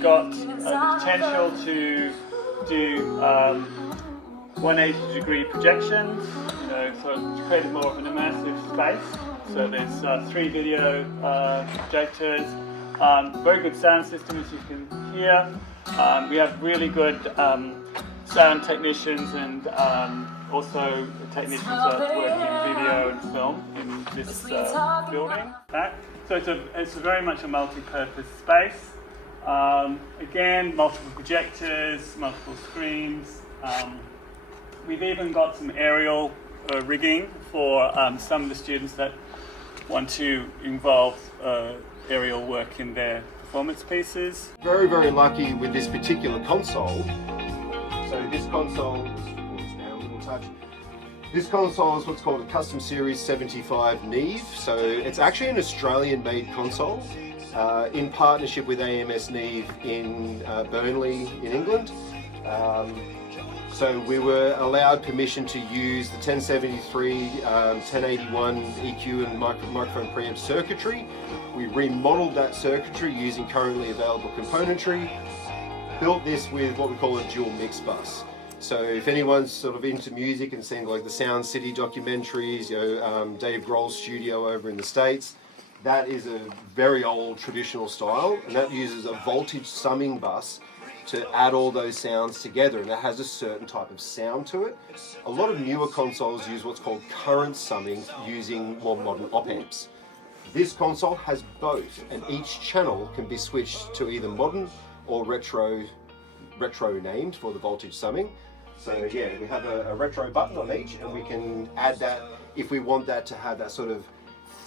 got the potential to do 180-degree projections, so it's created more of an immersive space. So there's 3 video projectors, very good sound system as you can hear. We have really good sound technicians and also technicians that work in video and film in this building. So it's very much a multi-purpose space. Again, multiple projectors, multiple screens. We've even got some aerial rigging for some of the students that want to involve aerial work in their performance pieces. Very, very lucky with this particular console. So this console, this console is what's called a Custom Series 75 Neve. So it's actually an Australian-made console in partnership with AMS Neve in Burnley in England. So we were allowed permission to use the 1073, 1081 EQ and microphone preamp circuitry. We remodeled that circuitry using currently available componentry, built this with what we call a dual mix bus. So if anyone's sort of into music and seeing like the Sound City documentaries, Dave Grohl's studio over in the States, that is a very old traditional style, and that uses a voltage summing bus to add all those sounds together, and it has a certain type of sound to it. A lot of newer consoles use what's called current summing using more modern op amps. This console has both, and each channel can be switched to either modern or retro named for the voltage summing. So yeah, we have a retro button on each, and we can add that if we want that to have that sort of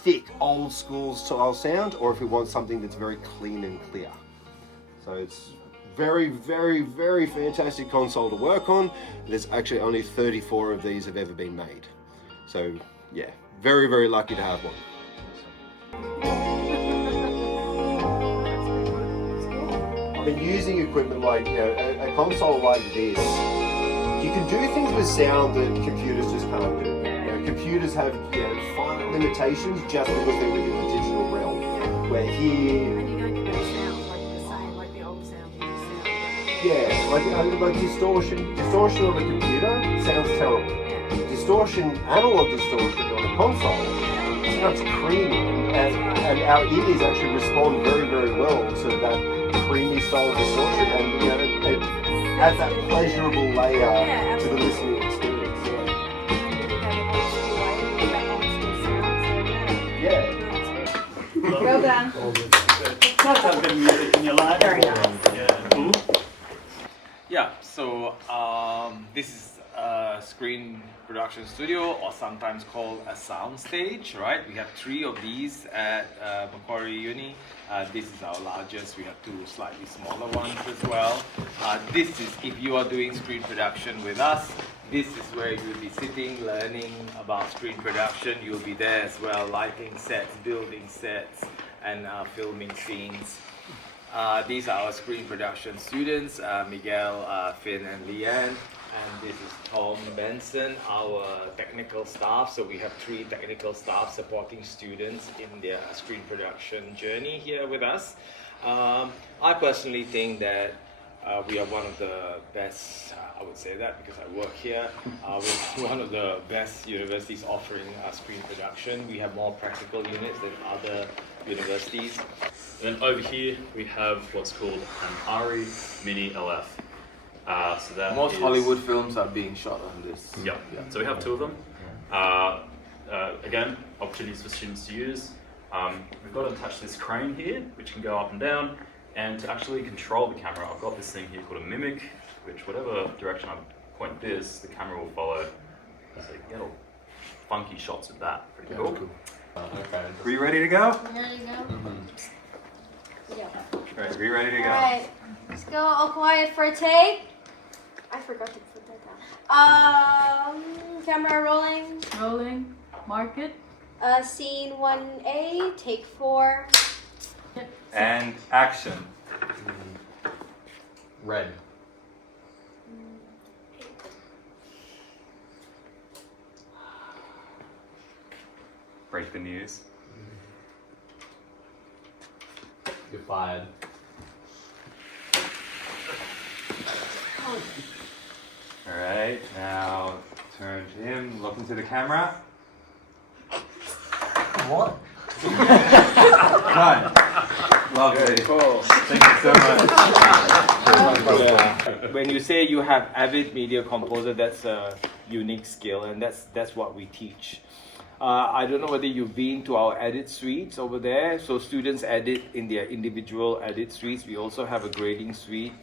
thick, old school style sound, or if we want something that's very clean and clear. So it's very, very, very fantastic console to work on. There's actually only 34 of these have ever been made. So yeah, very, very lucky to have one. I've been using equipment like a console like this. You can do things with sound that computers just can't do. Computers have finite limitations just because they're within the digital realm. Where here, and you don't get that sound like the same, like the old sound. like distortion. Distortion on a computer sounds terrible. Distortion, analog distortion on a console sounds creamy, and our ears actually respond very, very well to that creamy style of distortion, and it adds that pleasurable layer to the listening experience. Well done. It's nice to have a bit of music in your life. Very nice. Yeah, so this is a screen production studio, or sometimes called a sound stage, right? We have 3 of these at Macquarie Uni. This is our largest. We have 2 slightly smaller ones as well. This is, if you are doing screen production with us, this is where you'll be sitting, learning about screen production. You'll be there as well, lighting sets, building sets, and filming scenes. These are our screen production students, Miguel, Finn, and Leanne. And this is Tom Benson, our technical staff. So we have 3 technical staff supporting students in their screen production journey here with us. I personally think that we are one of the best, I would say that because I work here, we're one of the best universities offering screen production. We have more practical units than other universities. And then over here we have what's called an ARRI Mini LF. So that Most Hollywood films are being shot on this. Yep. Yeah. So we have 2 of them. Again, opportunities for students to use. We've got to attach this crane here, which can go up and down. And to actually control the camera, I've got this thing here called a mimic, which whatever direction I point this, the camera will follow. So you get all funky shots of that. Pretty cool. Okay. Are you ready to go? Ready to go? Yeah. Right, are you ready to go? Alright, let's go all quiet for a take. I forgot to put that down. Camera rolling. Rolling. Mark it. Scene 1A, take 4. Yep. And action. Red. Break the news. You're fired. Turn to him, look into the camera. What? Done. Lovely. Cool. Thank you so much. When you say you have avid media composer, that's a unique skill, and that's what we teach. I don't know whether you've been to our edit suites over there. So students edit in their individual edit suites. We also have a grading suite.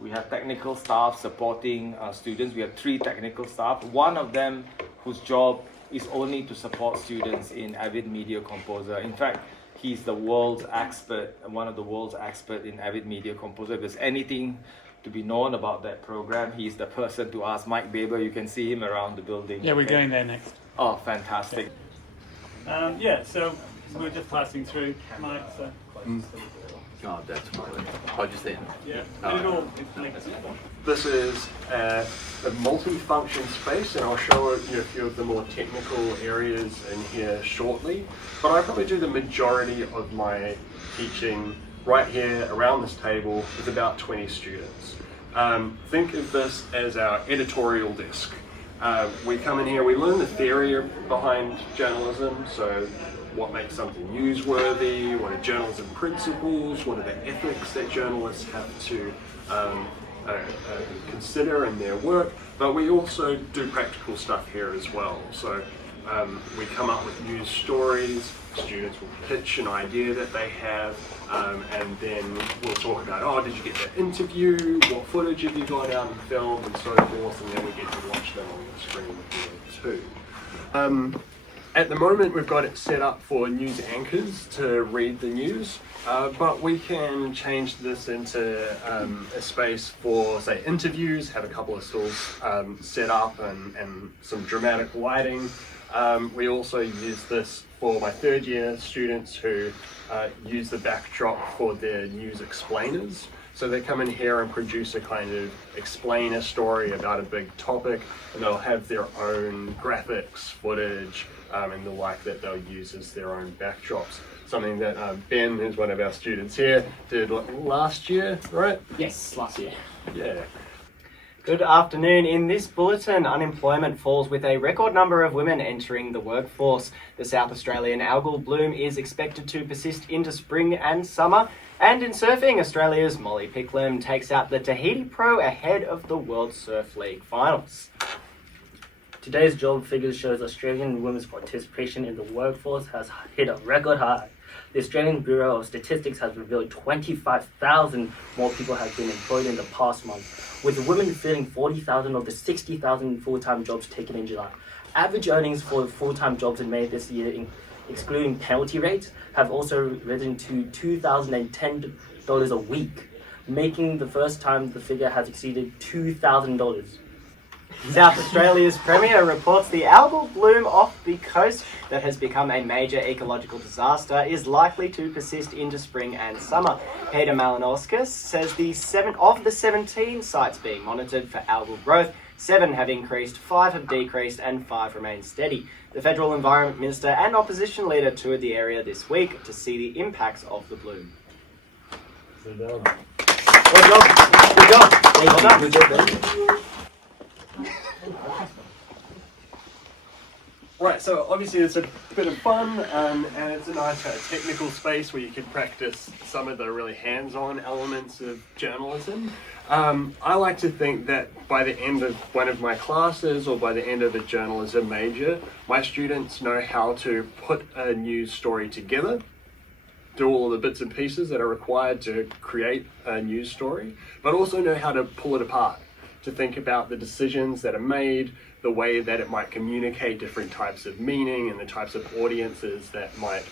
We have technical staff supporting students. We have 3 technical staff. One of them whose job is only to support students in Avid Media Composer. In fact, he's the world's expert, one of the world's expert in Avid Media Composer. If there's anything to be known about that program, he's the person to ask. Mike Baber, you can see him around the building. Yeah, we're going there next. Oh, fantastic. Yeah, so we're just passing through, Mike. So Oh, that's fine. I'll just then. yeah, and it all it's linked. This is a multi-function space, and I'll show you a few of the more technical areas in here shortly. But I probably do the majority of my teaching right here around this table with about 20 students. Think of this as our editorial desk. We come in here, we learn the theory behind journalism, so what makes something newsworthy, what are journalism principles, what are the ethics that journalists have to consider in their work, but we also do practical stuff here as well. So we come up with news stories, students will pitch an idea that they have, and then we'll talk about, oh, did you get that interview, what footage have you got out and filmed, and so forth, and then we get to watch them on the screen here too. At the moment, we've got it set up for news anchors to read the news, but we can change this into a space for, say, interviews, have a couple of stools set up and some dramatic lighting. We also use this for my third year students who use the backdrop for their news explainers. So they come in here and produce a kind of explainer story about a big topic, and they'll have their own graphics, footage, and the like that they'll use as their own backdrops. Something that Ben, who's one of our students here, did last year, right? Yes, last year. Yeah. Good afternoon. In this bulletin, unemployment falls with a record number of women entering the workforce. The South Australian algal bloom is expected to persist into spring and summer. And in surfing, Australia's Molly Picklum takes out the Tahiti Pro ahead of the World Surf League finals. Today's job figures shows Australian women's participation in the workforce has hit a record high. The Australian Bureau of Statistics has revealed 25,000 more people have been employed in the past month, with women filling 40,000 of the 60,000 full-time jobs taken in July. Average earnings for full-time jobs in May this year, excluding penalty rates, have also risen to $2,010 a week, making the first time the figure has exceeded $2,000. South Australia's Premier reports the algal bloom off the coast that has become a major ecological disaster is likely to persist into spring and summer. Peter Malinauskas says of the 17 sites being monitored for algal growth, 7 have increased, 5 have decreased, and 5 remain steady. The Federal Environment Minister and Opposition Leader toured the area this week to see the impacts of the bloom. Good job. Well done. Good job. Well done. Good job, Ben. Right, so obviously it's a bit of fun, and it's a nice technical space where you can practice some of the really hands-on elements of journalism. I like to think that by the end of one of my classes or by the end of a journalism major, my students know how to put a news story together, do all the bits and pieces that are required to create a news story, but also know how to pull it apart, to think about the decisions that are made, the way that it might communicate different types of meaning and the types of audiences that might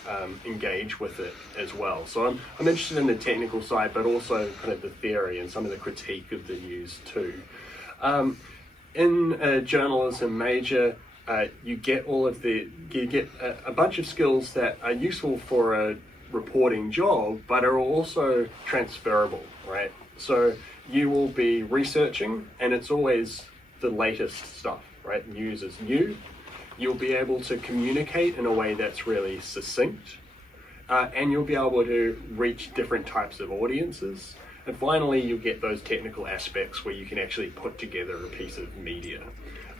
engage with it as well. So I'm interested in the technical side, but also kind of the theory and some of the critique of the news too. In a journalism major, you get a bunch of skills that are useful for a reporting job, but are also transferable, right? So you will be researching, and it's always the latest stuff, right? News is new. You'll be able to communicate in a way that's really succinct, and you'll be able to reach different types of audiences. And finally, you get those technical aspects where you can actually put together a piece of media.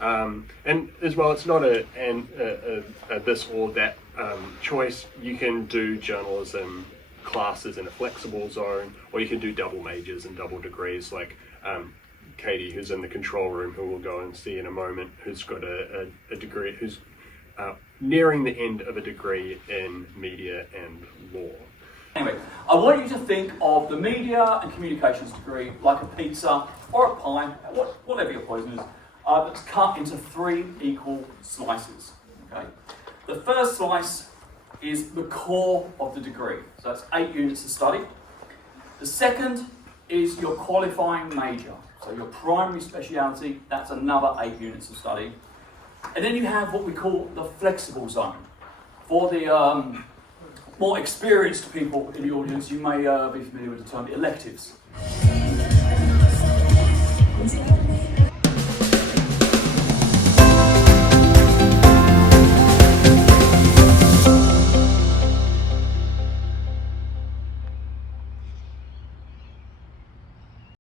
And as well, it's not a this or that choice. You can do journalism classes in a flexible zone, or you can do double majors and double degrees, like Katie, who's in the control room, who we'll go and see in a moment, who's got a degree, who's nearing the end of a degree in media and law. Anyway, I want you to think of the media and communications degree like a pizza or a pie, whatever your poison is, that's cut into 3 equal slices. Okay? The first slice is the core of the degree, so that's 8 units of study. The second is your qualifying major, so your primary speciality, that's another 8 units of study. And then you have what we call the flexible zone. For the more experienced people in the audience, you may be familiar with the term electives.